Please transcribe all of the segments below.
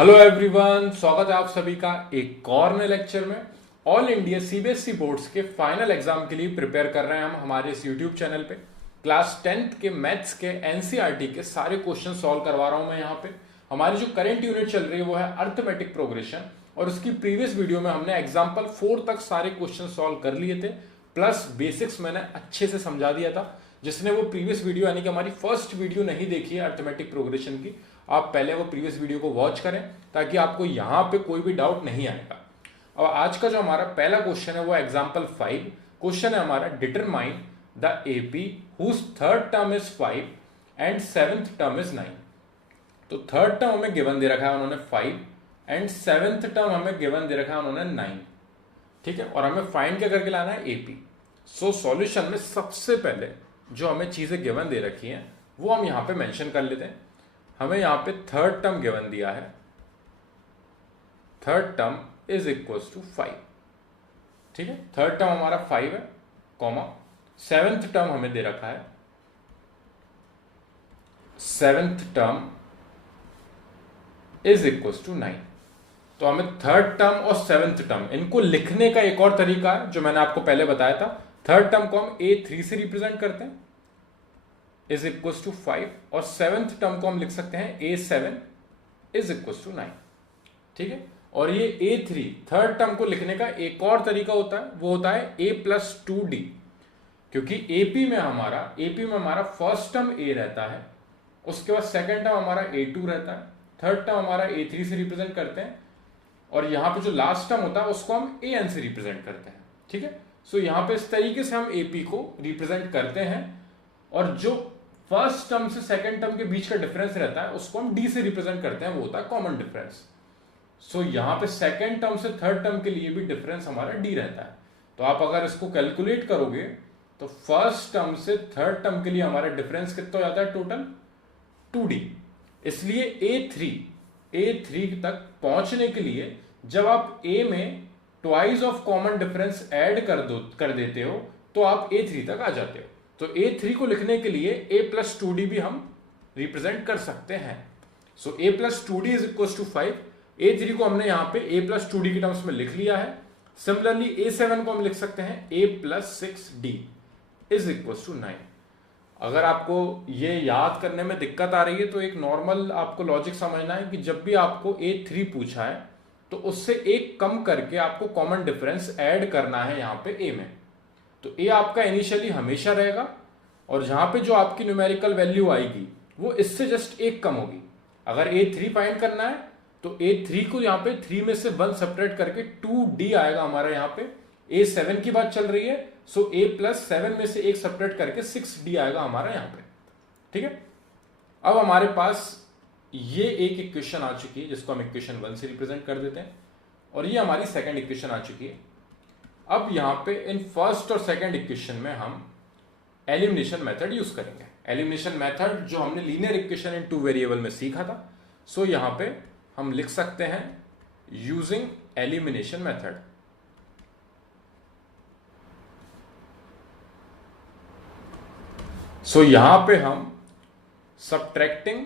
Hello everyone, स्वागत है आप सभी का एक और नए लेक्चर में। ऑल इंडिया सीबीएसई बोर्ड्स के फाइनल एग्जाम के लिए प्रिपेयर कर रहे हैं हम हमारे इस यूट्यूब चैनल पे। क्लास 10th के मैथ्स के एनसीईआरटी के सारे क्वेश्चन सॉल्व करवा रहा हूं मैं यहाँ पे। हमारी जो करंट यूनिट चल रही है वो है अर्थमेटिक प्रोग्रेशन, और उसकी प्रीवियस वीडियो में हमने एग्जाम्पल 4 तक सारे क्वेश्चन सॉल्व कर लिए थे, प्लस बेसिक्स मैंने अच्छे से समझा दिया था। जिसने वो प्रीवियस वीडियो यानी कि हमारी फर्स्ट वीडियो नहीं देखी है अर्थमेटिक प्रोग्रेशन की, आप पहले वो प्रीवियस वीडियो को वॉच करें ताकि आपको यहां पे कोई भी डाउट नहीं आएगा। अब आज का जो हमारा पहला क्वेश्चन है वो एग्जांपल 5 क्वेश्चन है हमारा, determine the AP whose third term is 5 and seventh term is 9। तो थर्ड टर्म हमें गिवन दे रखा है उन्होंने 5 एंड सेवेंथ टर्म हमें गिवन दे रखा है उन्होंने 9, ठीक है। और हमें फाइंड क्या करके लाना है, एपी। सो सॉल्यूशन में सबसे पहले जो हमें चीजें गिवन दे रखी हैं वो हम यहां पे मेंशन कर लेते हैं। हमें यहां पे थर्ड टर्म गिवन दिया है, third term is equal to 5, ठीक है। थर्ड टर्म हमारा 5 है, कॉमा सेवेंथ टर्म हमें दे रखा है, seventh term is equal to 9। तो हमें थर्ड टर्म और सेवेंथ टर्म इनको लिखने का एक और तरीका है जो मैंने आपको पहले बताया था। थर्ड टर्म को हम A3 से रिप्रेजेंट करते हैं, इज इक्वल टू 5, और सेवेंथ टर्म को हम लिख सकते हैं A7 इज इक्वल टू 9, ठीक है। और ये A3 थर्ड टर्म को लिखने का एक और तरीका होता है, वो होता है A+2D, क्योंकि AP में हमारा फर्स्ट टर्म A रहता है, उसके बाद सेकेंड टर्म हमारा A2 रहता है, थर्ड टर्म हमारा A3 से रिप्रेजेंट करते हैं, और यहां पे जो लास्ट टर्म होता है उसको हम AN से रिप्रेजेंट करते हैं, ठीक है। सो यहां पे इस तरीके से हम AP को रिप्रेजेंट करते हैं, और जो फर्स्ट टर्म से सेकेंड टर्म के बीच का डिफरेंस रहता है उसको हम D से रिप्रेजेंट करते हैं, वो होता है कॉमन डिफरेंस। सो यहां पे सेकेंड टर्म से थर्ड टर्म के लिए भी डिफरेंस हमारा D रहता है। तो आप अगर इसको कैलकुलेट करोगे तो फर्स्ट टर्म से थर्ड टर्म के लिए हमारा डिफरेंस कितना हो जाता है, टोटल 2D। इसलिए A3 तक पहुंचने के लिए जब आप A में twice of common difference add कर देते हो तो आप A3 तक आ जाते हो। तो A3 को लिखने के लिए A+2D भी हम रिप्रेजेंट कर सकते हैं। सो A+2D is equal to 5। A3 को हमने यहां पे A+2D के टर्म्स में लिख लिया है। सिमिलरली A7 को हम लिख सकते हैं A+6D इज इक्वल टू 9। अगर आपको ये याद करने में दिक्कत आ रही है तो एक नॉर्मल आपको लॉजिक समझना है कि जब भी आपको A3 पूछा है तो उससे एक कम करके आपको कॉमन डिफरेंस ऐड करना है यहां पे A में। तो A आपका इनिशियली हमेशा रहेगा, और जहां पे जो आपकी न्यूमेरिकल वैल्यू आएगी वो इससे जस्ट एक कम होगी। अगर A3 फाइंड करना है तो A3 को यहां पे 3 में से 1 सेपरेट करके 2D आएगा हमारा। यहां पे A7 की बात चल रही है, सो A+7 में से एक सेपरेट करके 6D आएगा हमारा यहां पे, ठीक है। अब हमारे पास ये एक इक्वेशन आ चुकी है जिसको हम इक्वेशन 1 से रिप्रेजेंट कर देते हैं, और ये हमारी सेकंड इक्वेशन आ चुकी है। अब यहां पे इन फर्स्ट और सेकंड इक्वेशन में हम एलिमिनेशन मेथड यूज करेंगे। एलिमिनेशन मेथड जो हमने लीनियर इक्वेशन इन 2 वेरिएबल में सीखा था। सो यहां पे हम लिख सकते हैं यूजिंग एलिमिनेशन मेथड। सो यहां पे हम subtracting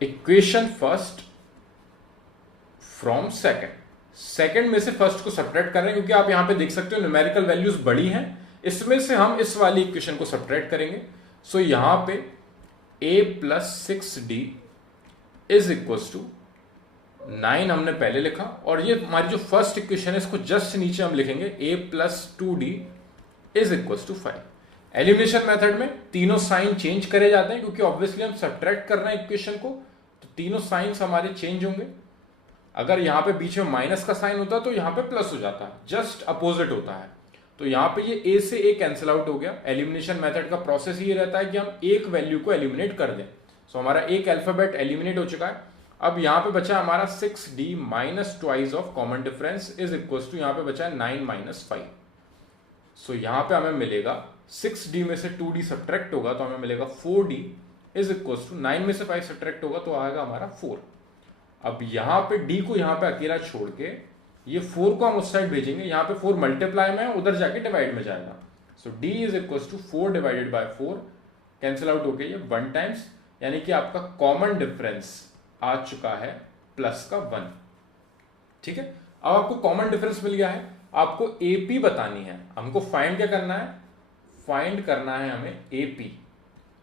equation first from second में से फर्स्ट को सब्ट्रैक्ट कर रहे हैं, क्योंकि आप यहां पे देख सकते हो न्यूमेरिकल वैल्यूज बड़ी हैं, इसमें से हम इस वाली इक्वेशन को सब्ट्रैक्ट करेंगे। सो यहां पे A+6D इज इक्वल टू 9 हमने पहले लिखा, और ये हमारी जो फर्स्ट इक्वेशन है इसको जस्ट नीचे हम लिखेंगे A+2D is equal to 5। Elimination method में तीनों साइन चेंज करे जाते हैं, क्योंकि ऑब्वियसली हम सब्ट्रैक्ट कर रहे हैं इक्वेशन को, तो तीनों साइंस हमारे चेंज होंगे। अगर यहां पे बीच में माइनस का साइन होता तो यहां पे प्लस हो जाता है, जस्ट अपोजिट होता है। तो यहां पे ये A से A कैंसिल आउट हो गया। एलिमिनेशन मेथड का प्रोसेस ये रहता है कि हम एक वैल्यू को एलिमिनेट कर दें। सो हमारा एक अल्फाबेट एलिमिनेट हो चुका है। अब यहां पे बचा हमारा 6D minus twice of common difference is equal to, यहां पे बचा है 9 - 5। सो यहां पे हमें मिलेगा 6D में से 2D सब्ट्रैक्ट होगा तो हमें मिलेगा 4D इज इक्वल टू 9 में से 5 सब्ट्रैक्ट होगा तो आएगा हमारा 4। अब यहां पे D को यहां पे अकेला छोड़ के ये 4 को हम उस साइड भेजेंगे, यहां पे 4 मल्टीप्लाई में है, उधर जाके डिवाइड में जाएगा। So D is equal to 4 divided by 4, cancel out हो गया ये 1 टाइम्स, यानी कि आपका कॉमन डिफरेंस आ चुका है प्लस का 1। ठीक है, अब आपको कॉमन डिफरेंस मिल गया है, आपको एपी बतानी है। हमको फाइंड क्या करना है, फाइंड करना है हमें एपी।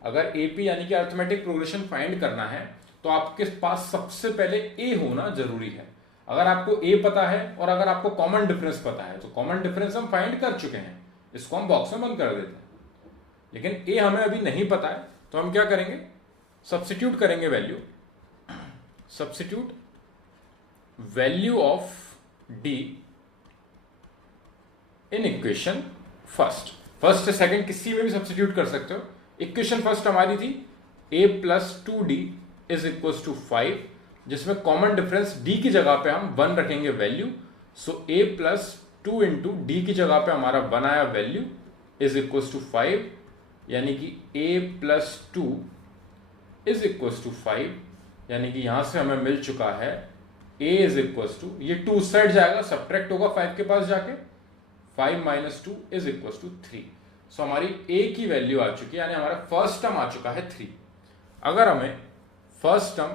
अगर एपी यानी कि अरिथमेटिक प्रोग्रेशन फाइंड करना है तो आपके पास सबसे पहले ए होना जरूरी है। अगर आपको ए पता है और अगर आपको कॉमन डिफरेंस पता है तो कॉमन डिफरेंस हम फाइंड कर चुके हैं, इसको हम बॉक्स में बंद कर देते हैं। लेकिन ए हमें अभी नहीं पता है तो हम क्या करेंगे, सब्स्टिट्यूट करेंगे value, substitute value of D in equation first. First से सेकंड किसी में भी सब्स्टिट्यूट कर सकते हो। इक्वेशन फर्स्ट हमारी थी a plus 2d is equal to 5, जिसमें कॉमन डिफरेंस d की जगह पे हम 1 रखेंगे value. So a plus 2 into D की जगह पे हमारा 1 आया वैल्यू इज इक्वल टू 5, यानी कि a plus 2 is equal to 5, यानी कि यहां से हमें मिल चुका है a इज इक्वल टू, ये 2 साइड जाएगा, सब्ट्रैक्ट होगा 5 के पास जाके, 5 माइनस 2 इज इक्वल टू 3। सो हमारी a की वैल्यू आ चुकी है, यानी हमारा फर्स्ट टर्म आ चुका है 3। अगर हमें फर्स्ट टर्म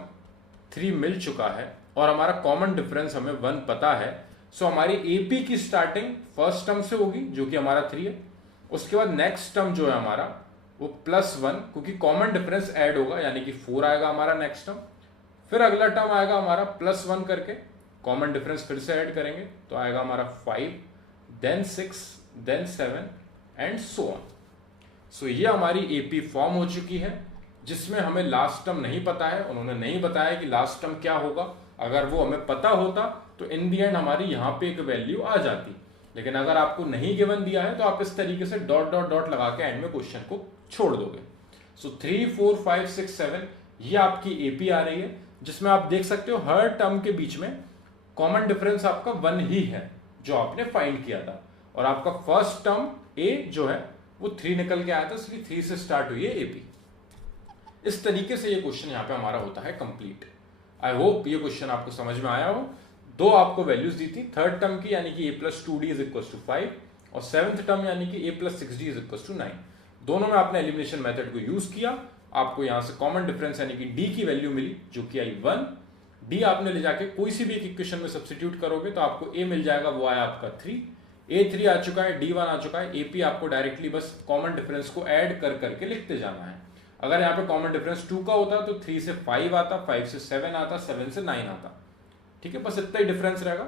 3 मिल चुका है और हमारा कॉमन डिफरेंस हमें 1 पता है, सो हमारी एपी की स्टार्टिंग फर्स्ट टर्म से होगी जो कि हमारा 3 है। उसके बाद नेक्स्ट टर्म जो है हमारा वो +1, क्योंकि कॉमन डिफरेंस ऐड होगा यानी कि 4 आएगा हमारा नेक्स्ट टर्म। फिर अगला टर्म आएगा हमारा +1 करके, कॉमन डिफरेंस फिर से ऐड करेंगे तो आएगा हमारा 5, then 6, then 7 and so on. So ये हमारी एपी फॉर्म हो चुकी है, जिसमें हमें लास्ट टर्म नहीं पता है, उन्होंने नहीं बताया कि लास्ट टर्म क्या होगा। अगर वो हमें पता होता तो इन दी एंड हमारी यहाँ पे एक वैल्यू आ जाती, लेकिन अगर आपको नहीं गिवन दिया है तो आप इस तरीके से डॉट डॉट डॉट लगा के एंड में क्वेश्चन को छोड़ दोगे। सो 3, 4, 5, 6, 7 ये आपकी एपी आ रही है, जिसमें आप देख सकते हो हर टर्म के बीच में कॉमन डिफरेंस आपका 1 ही है जो आपने फाइंड किया था, और आपका फर्स्ट टर्म a जो है वो 3 निकल के आया था, इसलिए 3 से स्टार्ट हुई है एपी। इस तरीके से ये क्वेश्चन यहाँ पे हमारा होता है कंप्लीट। आई होप ये क्वेश्चन आपको समझ में आया हो। दो आपको वैल्यूज दी थी, थर्ड टर्म की यानी कि a plus 2d is equal to 5 और सेवंथ टर्म यानी कि a plus 6d is equal to 9। दोनों में आपने एलिमिनेशन मेथड को यूज किया, आपको यहाँ से कॉमन डिफरेंस यानी कि d की वैल्यू मिली जो कि आई 1। d आपने ले जाके कोई सी भी एक इक्वेशन में सब्स्टिट्यूट करोगे तो आपको a मिल जाएगा, वो आया आपका 3। a3 आ चुका है, d1 आ चुका है, ap आपको डायरेक्टली बस कॉमन डिफरेंस को ऐड कर करके लिखते जाना है। अगर यहाँ पे कॉमन डिफरेंस 2 का होता तो 3 से 5 आता, 5 से 7 आता, 7 से 9 आता। ठीक है, बस इतना ही डिफरेंस रहेगा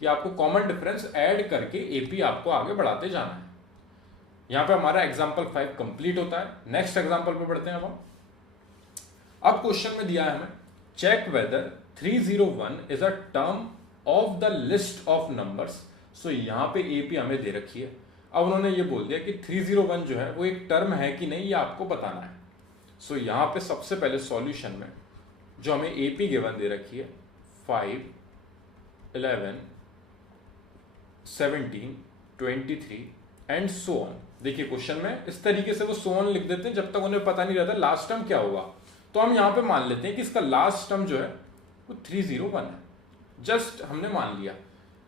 कि आपको कॉमन डिफरेंस ऐड करके एपी आपको आगे बढ़ाते जाना है। यहाँ पे हमारा एग्जाम्पल 5 कंप्लीट होता है। नेक्स्ट एग्जाम्पल पे बढ़ते हैं अब क्वेश्चन में दिया है हमें, check whether 301 is a term of the list of numbers. So यहाँ पे एपी हमें दे रखी है। अब उन्होंने ये बोल दिया कि 301 जो है वो एक टर्म है कि नहीं, ये आपको बताना है। सो यहाँ पे सबसे पहले सॉल्यूशन में जो हमें एपी गिवन दे रखी है 5, 11, 17, 23 एंड सो ऑन। देखिए क्वेश्चन में इस तरीके से वो सो ऑन लिख देते हैं जब तक उन्हें पता नहीं रहता लास्ट टर्म क्या होगा। तो हम यहाँ पे मान लेते हैं कि इसका लास्ट टर्म जो है वो 301 है, जस्ट हमने मान लिया।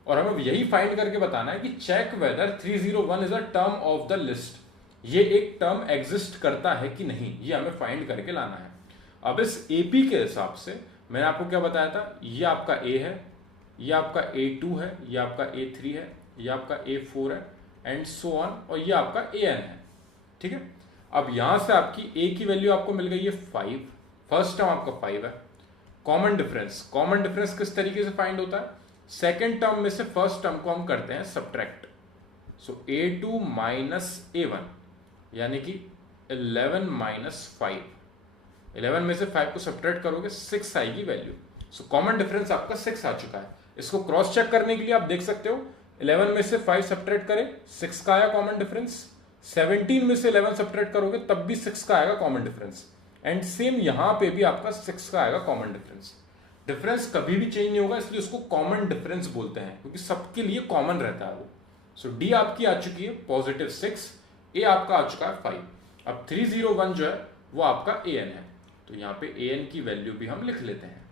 और हमें यही फाइंड करके बताना है कि check whether 301 is a term of the list, ये एक टर्म एग्जिस्ट करता है कि नहीं, ये हमें फाइंड करके लाना है। अब इस एपी के हिसाब से मैंने आपको क्या बताया था, ये आपका ए है, ये आपका A2 है, ये आपका A3 है, ये आपका A4 है एंड सो ऑन, और ये आपका AN है। ठीक है, अब यहां से आपकी A की वैल्यू आपको मिल गई है 5, फर्स्ट टर्म आपका 5 है। कॉमन डिफरेंस किस तरीके से फाइंड होता है, सेकेंड टर्म में से फर्स्ट टर्म को हम करते हैं सब्ट्रैक्ट। सो A2 माइनस A1 यानी कि 11 माइनस 5, 11 में से 5 को सब्ट्रैक्ट करोगे 6 आएगी वैल्यू। सो कॉमन डिफरेंस आपका 6 आ चुका है। इसको क्रॉस चेक करने के लिए आप देख सकते हो 11 में से 5 सब्ट्रैक्ट करें 6 का आया कॉमन डिफरेंस, 17 में से 11 सब्ट्रैक्ट करोगे तब भी 6 का आएगा कॉमन डिफरेंस, एंड सेम यहां पे भी आपका 6 का आएगा कॉमन डिफरेंस। डिफरेंस कभी भी चेंज नहीं होगा, इसलिए उसको कॉमन डिफरेंस बोलते हैं क्योंकि सबके लिए कॉमन रहता है वो। सो डी आपकी आ चुकी है पॉजिटिव 6, ए आपका आ चुका है 5। अब 301 जो है वो आपका AN है, तो यहाँ पे AN की वैल्यू भी हम लिख लेते हैं।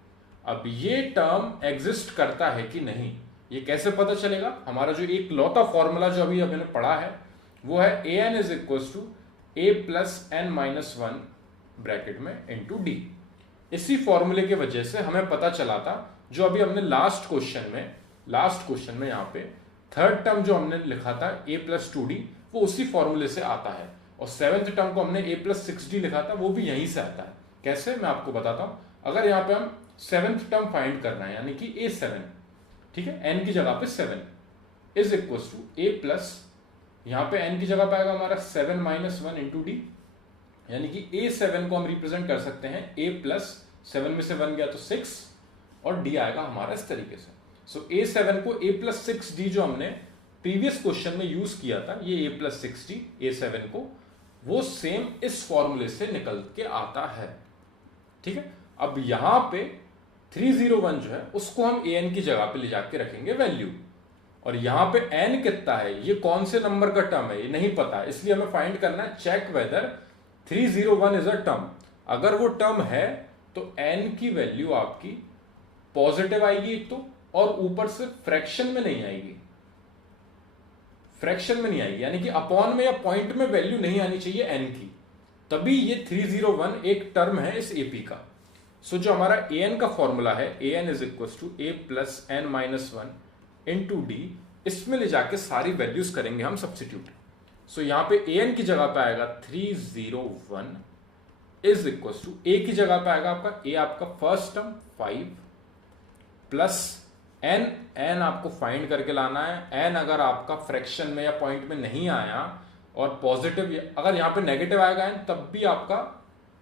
अब ये टर्म एग्जिस्ट करता है कि नहीं, ये कैसे पता चलेगा, हमारा जो एक लौता फॉर्मूला जो अभी हमने पढ़ा है वो है AN is equal to A plus N minus 1 bracket में इंटू डी। इसी फॉर्मूले की वजह से हमें पता चला था, जो अभी हमने लास्ट क्वेश्चन में यहाँ पे थर्ड टर्म जो हमने लिखा था a प्लस 2d, वो उसी फॉर्मूले से आता है, और सेवेंथ टर्म को हमने a प्लस 6d लिखा था, वो भी यहीं से आता है। कैसे, मैं आपको बताता हूँ। अगर यहाँ पे हम सेवेंथ टर्म फाइंड करना है, यानी कि a7, ठीक है, n की जगह पे 7 is equal to a plus, यहाँ पे n की जगह पे आएगा हमारा 7 माइनस 1 इंटू डी, यानी कि a7 को हम रिप्रेजेंट कर सकते हैं a प्लस 7 में से 1 गया तो 6, और d आएगा हमारा इस तरीके से। सो a7 को a प्लस 6d जो हमने प्रीवियस क्वेश्चन में यूज किया था, ये a प्लस 6d a7 को, वो सेम इस फॉर्मूले से निकल के आता है। ठीक है, अब यहां पे 301 जो है उसको हम an की जगह पे ले जाके रखेंगे वैल्यू, और यहां पे n कितना है, ये कौन से नंबर का टर्म है ये नहीं पता, इसलिए हमें फाइंड करना है check whether 301 is a term. अगर वो टर्म है तो n की वैल्यू आपकी पॉजिटिव आएगी एक तो, और ऊपर से फ्रैक्शन में नहीं आएगी, यानी कि अपॉन में या पॉइंट में वैल्यू नहीं आनी चाहिए n की, तभी ये 301 एक टर्म है इस AP का। सो जो हमारा an का फॉर्मूला है, an is equal to a plus n minus 1 into D, इसमें ले जाके सारी वैल्यूज करेंगे हम सब्सिट्यूट। सो यहां पे an की जगह पे आएगा 301 इज इक्वल टू a की जगह पे आएगा आपका a, आपका फर्स्ट टर्म 5 प्लस n आपको फाइंड करके लाना है। n अगर आपका फ्रैक्शन में या पॉइंट में नहीं आया और पॉजिटिव, अगर यहाँ पे नेगेटिव आएगा n, तब भी आपका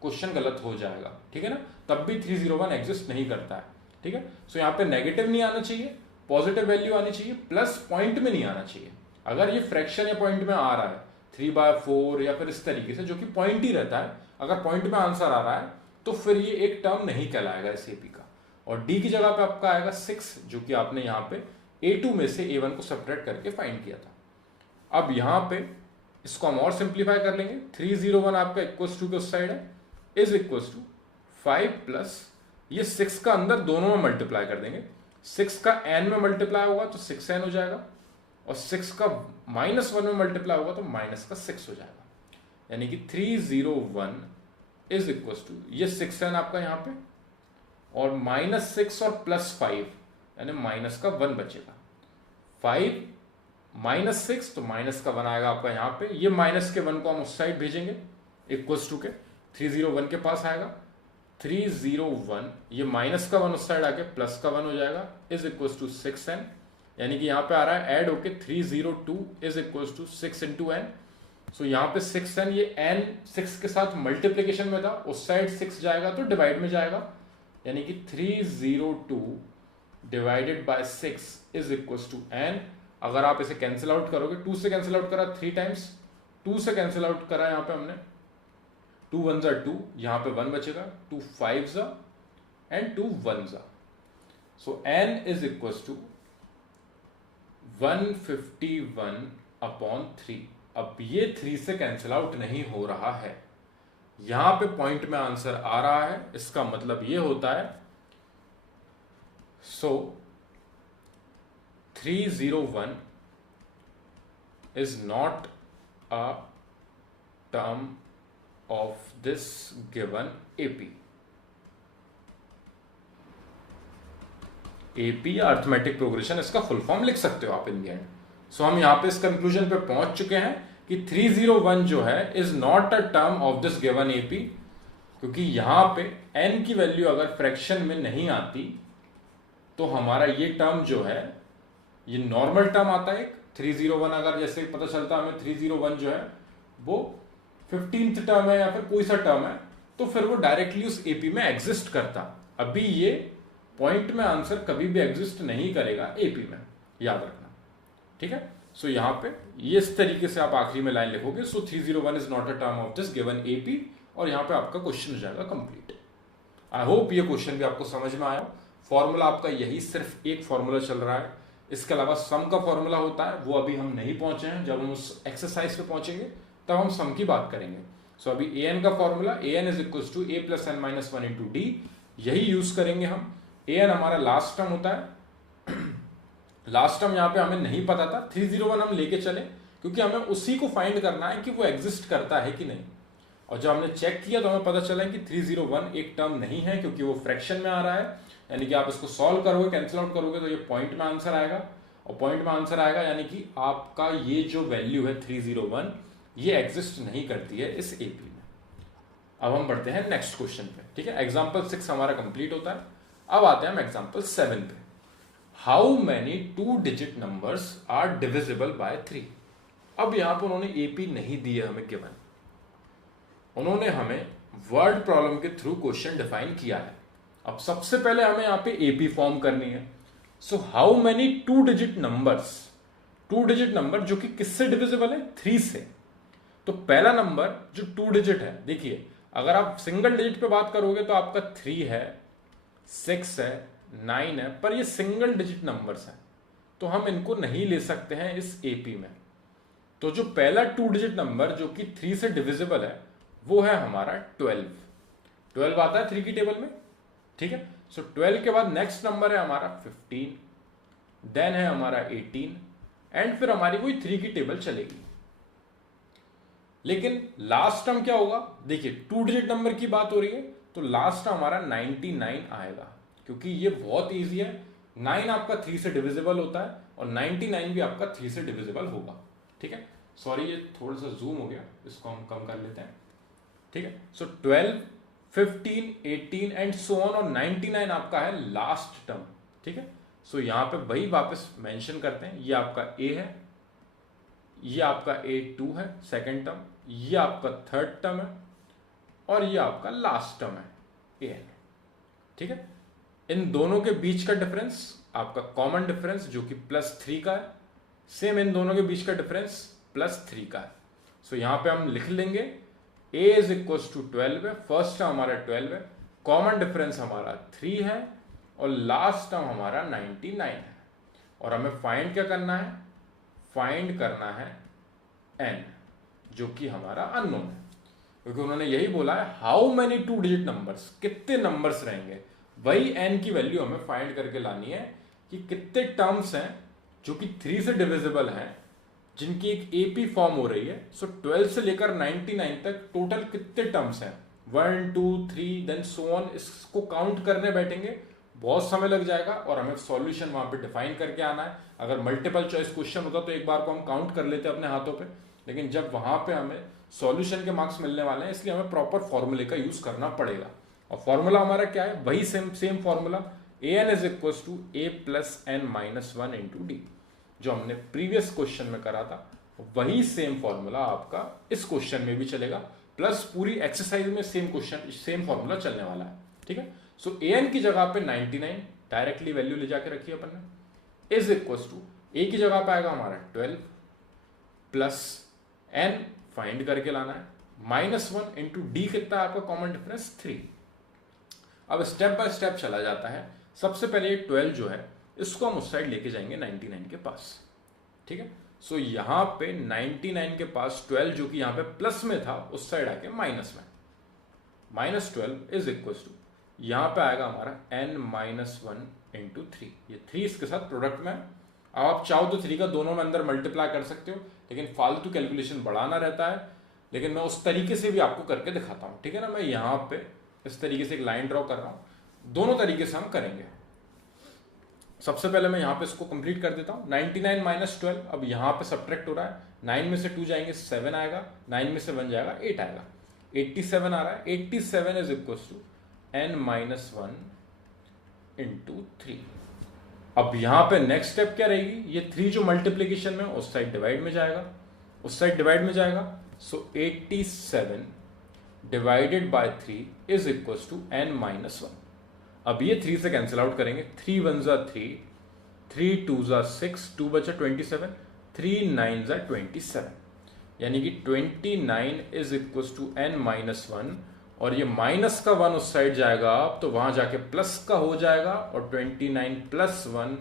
क्वेश्चन गलत हो जाएगा, ठीक है ना, तब भी 301 एग्जिस्ट नहीं करता है। ठीक है, सो यहाँ पे नेगेटिव नहीं आना चाहिए, पॉजिटिव वैल्यू आनी चाहिए, प्लस पॉइंट में नहीं आना चाहिए। अगर ये फ्रैक्शन या पॉइंट में आ रहा है 3/4 या फिर इस तरीके से, जो कि पॉइंट ही रहता है, अगर पॉइंट में आंसर आ रहा है तो फिर ये एक टर्म नहीं कहलाएगा इस AP का। और D की जगह पे आपका आएगा 6, जो कि आपने यहाँ पे A2 में से A1 को सब्ट्रैक्ट करके फाइंड किया था। अब यहाँ पे इसको हम और सिंप्लीफाई कर लेंगे। 301 आपका इक्वल्स टू के उस साइड है, इज इक्वल्स टू 5 प्लस ये 6 का अंदर दोनों में मल्टीप्लाई कर देंगे। 6 का n में मल्टीप्लाई होगा तो 6n हो जाएगा, और 6 का -1 में मल्टीप्लाई होगा तो माइनस का 6 हो जाएगा, यानी कि 301 इज इक्वल्स टू ये 6n आपका यहाँ पे, और -6 और +5 यानी माइनस का 1 बचेगा। 5 -6 तो माइनस का 1 आएगा आपका यहाँ पे, ये माइनस के 1 को हम उस साइड भेजेंगे इक्वल्स टू के 301 के पास आएगा। 301 ये माइनस का 1 उस साइड आके प्लस का 1 हो जाएगा, इज इक्वल्स टू 6n, यानी कि यहाँ पे आ रहा है ऐड होके 302 is equals to 6 into n। So यहाँ पे 6n, ये n 6 के साथ मल्टीप्लीकेशन में था, उस साइड 6 जाएगा तो डिवाइड में जाएगा, यानी कि 302 divided by 6 is equals to n। अगर आप इसे कैंसिल आउट करोगे, 2 से कैंसिल आउट करा 3 टाइम्स, 2 से कैंसिल आउट करा यहाँ पे हमने, 2 1 जा 2, यहाँ पे 1 बचेगा, 2 5 जा एंड 2 1 जा। So n is equals to 151 upon 3। अब ये 3 से कैंसिल आउट नहीं हो रहा है, यहां पे पॉइंट में आंसर आ रहा है, इसका मतलब ये होता है, सो 301 is not a term of this given AP। AP या अर्थमेटिक प्रोग्रेशन, इसका फुल फॉर्म लिख सकते हो आप इन द एंड। सो हम यहां पे इस कंक्लूजन पे पहुंच चुके हैं कि 301 जो है is not a term of this given AP, क्योंकि यहां पे n की वैल्यू अगर फ्रैक्शन में नहीं आती तो हमारा ये टर्म जो है, ये नॉर्मल टर्म आता है एक 301। अगर जैसे पता चलता हमें 301 जो है वो 15th टर्म है या फिर कोई सा टर्म है, तो फिर वो डायरेक्टली उस AP में एग्जिस्ट करता। अभी ये पॉइंट में आंसर कभी भी एग्जिस्ट नहीं करेगा AP में, याद रखना, ठीक है। सो यहाँ पे ये इस तरीके से आप आखिरी में लाइन लिखोगे, सो 301 is not a term of this given AP, और यहाँ पे आपका क्वेश्चन हो जाएगा कंप्लीट। आई होप ये क्वेश्चन भी आपको समझ में आया। फॉर्मूला आपका यही सिर्फ एक फॉर्मूला चल रहा है, इसके अलावा सम का फॉर्मूला होता है, वो अभी हम नहीं पहुंचे हैं। जब हम उस एक्सरसाइज पे पहुंचेंगे तब हम सम की बात करेंगे। सो अभी an का formula an is equals to a plus n minus 1 into D, यही यूज करेंगे हम। an हमारा लास्ट टर्म होता है, लास्ट टर्म यहाँ पे हमें नहीं पता था, 301 हम लेके चले क्योंकि हमें उसी को फाइंड करना है कि वो एग्जिस्ट करता है कि नहीं। और जब हमने चेक किया तो हमें पता चला कि 301 एक टर्म नहीं है, क्योंकि वो फ्रैक्शन में आ रहा है, यानी कि आप इसको सॉल्व करोगे, कैंसिल आउट करोगे तो ये पॉइंट में आंसर आएगा, और पॉइंट में आंसर आएगा यानी कि आपका ये जो वैल्यू है 301 ये एग्जिस्ट नहीं करती है इस एपी में। अब हम बढ़ते हैं नेक्स्ट क्वेश्चन पे, ठीक है। एग्जाम्पल 6 हमारा कंप्लीट होता है। अब आते हैं हम एग्जाम्पल 7 पे। How many 2 digit numbers are divisible by 3। अब यहां पर उन्होंने एपी नहीं दी है हमें गिवन, उन्होंने हमें वर्ड प्रॉब्लम के थ्रू क्वेश्चन डिफाइन किया है। अब सबसे पहले हमें यहां पे एपी फॉर्म करनी है। So how many 2 digit numbers, 2 digit number जो कि किससे डिविजिबल है, 3 से। तो पहला नंबर जो 2 डिजिट है, देखिए अगर आप सिंगल डिजिट पे बात करोगे तो आपका 3 है, 6 है, 9 है, पर ये सिंगल डिजिट नंबर्स हैं तो हम इनको नहीं ले सकते हैं इस एपी में। तो जो पहला 2 डिजिट नंबर जो कि 3 से डिविजिबल है वो है हमारा 12 आता है 3 की टेबल में, ठीक है। सो 12 के बाद नेक्स्ट नंबर है हमारा 15, देन है हमारा 18, एंड फिर हमारी कोई 3 की टेबल चलेगी। लेकिन लास्ट टर्म क्या होगा, देखिए 2 डिजिट नंबर की बात हो रही है तो लास्ट टर्म हमारा 99 आएगा, क्योंकि ये बहुत ईजी है। 9 आपका 3 से डिविजिबल होता है और 99 भी आपका 3 से डिविजिबल होगा, ठीक है। सॉरी ये थोड़ा सा जूम हो गया, इसको हम कम कर लेते हैं, ठीक है। सो 12, 15, 18 एंड सो ऑन, और 99 आपका है लास्ट टर्म, ठीक है। सो यहां पे वही वापस मेंशन करते हैं, ये आपका ए है, ये आपका A2 है सेकंड टर्म, ये आपका थर्ड टर्म है, और ये आपका लास्ट टर्म है AN, ठीक है। इन दोनों के बीच का डिफरेंस आपका कॉमन डिफरेंस जो कि +3 का है, सेम इन दोनों के बीच का डिफरेंस +3 का है। सो यहां पे हम लिख लेंगे A इज इक्वल टू 12 है, फर्स्ट टर्म हमारा 12 है, कॉमन डिफरेंस हमारा 3 है, और लास्ट टर्म हमारा 99 है। और हमें फाइंड क्या करना है, फाइंड करना है n, जो कि हमारा अननोन है, क्योंकि उन्होंने यही बोला है हाउ मेनी 2 डिजिट नंबर्स, कितने नंबर्स रहेंगे, वही n की वैल्यू हमें फाइंड करके लानी है कि कितने टर्म्स हैं जो कि 3 से डिविजिबल हैं, जिनकी एक एपी फॉर्म हो रही है। सो 12 से लेकर 99 तक टोटल कितने टर्म्स हैं, 1 2 3 देन सो ऑन, इसको काउंट करने बैठेंगे बहुत समय लग जाएगा, और हमें सॉल्यूशन वहां पे डिफाइन करके आना है। अगर मल्टीपल चॉइस क्वेश्चन होता तो एक बार को हम काउंट कर लेते अपने हाथों पे, लेकिन जब वहां पे हमें सॉल्यूशन के मार्क्स मिलने वाले हैं, इसलिए हमें प्रॉपर फॉर्मूले का यूज करना पड़ेगा। और फॉर्मूला हमारा क्या है, वही same formula, an is equal to a plus n minus 1 into D, जो हमने प्रीवियस क्वेश्चन में करा था, वही सेम फॉर्मूला आपका इस क्वेश्चन में भी चलेगा, प्लस पूरी एक्सरसाइज में सेम फॉर्मूला चलने वाला है, ठीक है। सो an की जगह पे 99 डायरेक्टली वैल्यू ले जाके रखी अपन ने, इज इक्वल टू a की जगह पे आएगा हमारा 12 प्लस n फाइंड करके लाना है, -1 इंटू डी कितना है आपका कॉमन डिफरेंस 3। अब स्टेप बाय स्टेप चला जाता है। सबसे पहले ये 12 जो है इसको हम उस साइड लेके जाएंगे 99 के पास, ठीक है। सो यहां पे 99 के पास 12 जो कि यहां पे प्लस में था उस साइड आके माइनस में, -12 इज इक्वल टू यहां पे आएगा हमारा n-1 इंटू 3, ये 3 इसके साथ प्रोडक्ट में। अब आप चाहो तो 3 का दोनों में अंदर मल्टीप्लाई कर सकते हो, लेकिन फालतू कैलकुलेशन बढ़ाना रहता है, लेकिन मैं उस तरीके से भी आपको करके दिखाता हूं, ठीक है ना। मैं यहां पे इस तरीके से एक लाइन ड्रॉ कर रहा हूं, दोनों तरीके से हम करेंगे। सबसे पहले मैं यहां पे इसको कंप्लीट कर देता हूं, 99 माइनस 12, अब यहां पे सब्ट्रैक्ट हो रहा है, 9 में से 2 जाएंगे 7 आएगा, 9 में से 1 जाएगा 8 आएगा, 87 आ रहा है, 87 is equal to n-1 into 3। अब यहां पे नेक्स्ट स्टेप क्या रहेगी, ये 3 जो मल्टीप्लीकेशन में उस साइड डिवाइड में जाएगा, उस साइड डिवाइड में जाएगा। So 87 divided by 3 is equal to n-1। अब ये 3 से कैंसिल आउट करेंगे, 3 1 जा 3, 3 2 जा 6, 2 बचा 27, 3 9 जा 27, यानी कि 29 इज इक्वल टू n-1, और ये माइनस का 1 उस साइड जाएगा अब तो वहां जाके प्लस का हो जाएगा, और 29 plus 1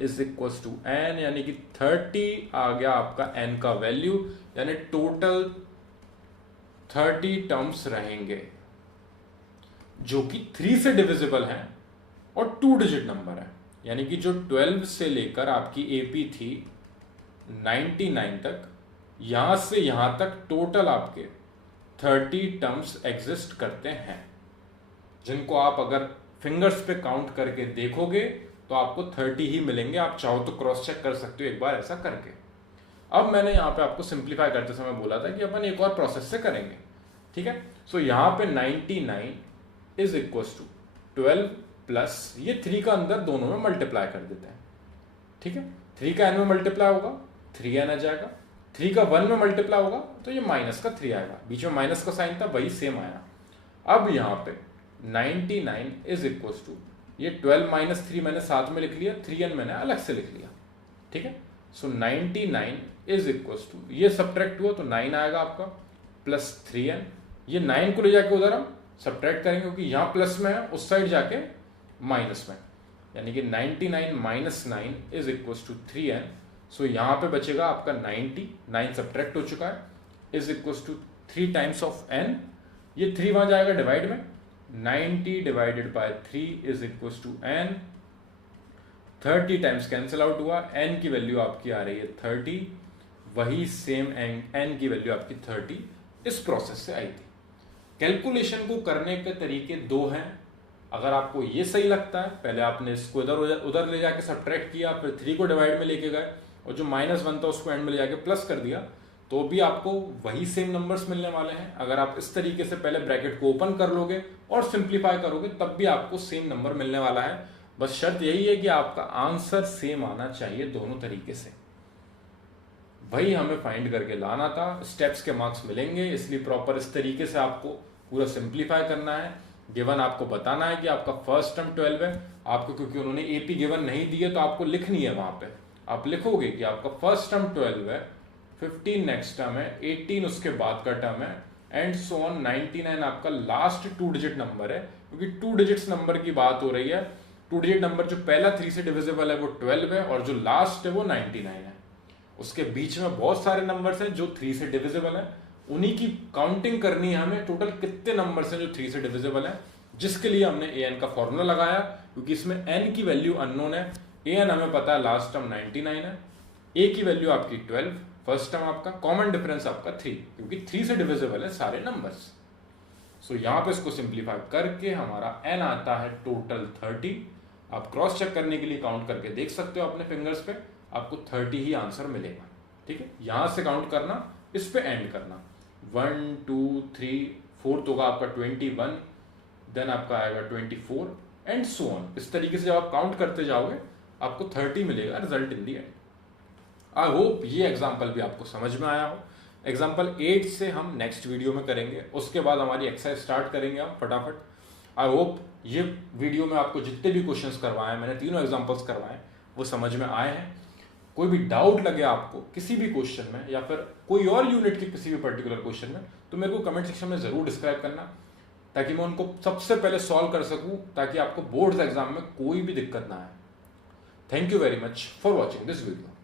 is equal to n, यानी कि 30 आ गया आपका n का वैल्यू, यानी टोटल 30 टर्म्स रहेंगे जो कि 3 से डिविजिबल हैं और 2 डिजिट नंबर है। यानी कि जो 12 से लेकर आपकी एपी थी 99 तक, यहां से यहां तक टोटल आपके 30 टर्म्स एग्जिस्ट करते हैं, जिनको आप अगर फिंगर्स पे काउंट करके देखोगे तो आपको 30 ही मिलेंगे। आप चाहो तो क्रॉस चेक कर सकते हो एक बार ऐसा करके। अब मैंने यहाँ पे आपको सिंप्लीफाई करते समय बोला था कि अपन एक और प्रोसेस से करेंगे, ठीक है। सो यहाँ पे 99 इज इक्वल टू 12 प्लस ये 3 का अंदर दोनों में मल्टीप्लाई कर देते हैं, ठीक है। 3 का n में मल्टीप्लाई होगा 3n आ जाएगा, 3 का 1 में मल्टीप्लाई होगा तो ये माइनस का 3 आएगा, बीच में माइनस का साइन था वही सेम आया। अब यहाँ पे 99 इज इक्वल टू ये 12 माइनस 3 मैंने साथ में लिख लिया, 3n मैंने अलग से लिख लिया, ठीक है। सो 99 इज इक्वल टू ये सब्ट्रैक्ट हुआ तो 9 आएगा आपका प्लस 3n। ये 9 को ले जाके उधर हम सब्ट्रैक्ट करेंगे क्योंकि यहाँ प्लस में है, उस साइड जाके माइनस में, यानी कि 99 minus 9 is equal to 3n। So यहाँ पे बचेगा आपका 90, 9 सब्ट्रैक्ट हो चुका है, is equal to 3 times of n। ये 3 वहां जाएगा डिवाइड में, 90 divided by 3 is equal to n। 30 times cancel out हुआ, n की वैल्यू आपकी आ रही है 30, वही सेम n की वैल्यू आपकी 30 इस प्रोसेस से आई थी। कैलकुलेशन को करने के तरीके दो हैं। अगर आपको ये सही लगता है, पहले आपने इसको इधर उधर ले जाके सब्ट्रैक्ट किया, फिर 3 को डिवाइड में लेके गए और जो -1 था उसको एंड में ले जाके प्लस कर दिया, तो भी आपको वही सेम नंबर्स मिलने वाले हैं। अगर आप इस तरीके से पहले ब्रैकेट को ओपन कर लोगे और सिंप्लीफाई करोगे तब भी आपको सेम नंबर मिलने वाला है। बस शर्त यही है कि आपका आंसर सेम आना चाहिए दोनों तरीके से। वही हमें फाइंड करके लाना था। स्टेप्स के मार्क्स मिलेंगे, इसलिए प्रॉपर इस तरीके से आपको पूरा सिंप्लीफाई करना है। गिवन आपको बताना है कि आपका फर्स्ट टर्म 12 है, आपको क्योंकि उन्होंने एपी गिवन नहीं दी है तो आपको लिखनी है, वहां पे आप लिखोगे कि आपका फर्स्ट टर्म 12 है, 15 नेक्स्ट टर्म है, 18 उसके बाद का टर्म है, एंड सो ऑन 99 आपका लास्ट 2 डिजिट नंबर है, क्योंकि 2 डिजिट्स नंबर की बात हो रही है। 2 डिजिट नंबर जो पहला 3 से डिविजिबल है वो 12 है और जो लास्ट है वो 99 है। उसके बीच में बहुत सारे नंबर्स हैं जो 3 से डिविजिबल है, उन्हीं की काउंटिंग करनी है हमें, टोटल कितने नंबर्स हैं जो 3 से डिविजिबल है, जिसके लिए हमने an का फॉर्मूला लगाया, क्योंकि इसमें n की वैल्यू अननोन है, an हमें पता है लास्ट टर्म 99 है, a की वैल्यू आपकी 12, फर्स्ट टर्म आपका, कॉमन डिफरेंस आपका 3, क्योंकि 3 से डिविजिबल है सारे नंबर्स। सो यहाँ पे इसको सिंप्लीफाई करके हमारा n आता है टोटल 30। आप क्रॉस चेक करने के लिए काउंट करके देख सकते हो अपने फिंगर्स पे, आपको 30 ही आंसर मिलेगा, ठीक है। यहां से काउंट करना, इस पे एंड करना, 1 2 3 4 होगा आपका 21, देन आपका आएगा 24 एंड सो ऑन। इस तरीके से जब आप काउंट करते जाओगे आपको 30 मिलेगा result in the and. I hope ये एग्जाम्पल भी आपको समझ में आया हो। एग्जाम्पल 8 से हम नेक्स्ट वीडियो में करेंगे, उसके बाद हमारी एक्सरसाइज स्टार्ट करेंगे हम फटाफट। आई होप ये वीडियो में आपको जितने भी क्वेश्चंस करवाए हैं, मैंने तीनों एग्जांपल्स करवाए, वो समझ में आए हैं। कोई भी डाउट लगे आपको किसी भी क्वेश्चन में या फिर कोई और यूनिट के किसी भी पर्टिकुलर क्वेश्चन में, तो मेरे को कमेंट सेक्शन में जरूर डिस्क्राइब करना, ताकि मैं उनको सबसे पहले सॉल्व कर सकूं, ताकि आपको बोर्ड्स एग्जाम में कोई भी दिक्कत ना आए। Thank you very much for watching this video.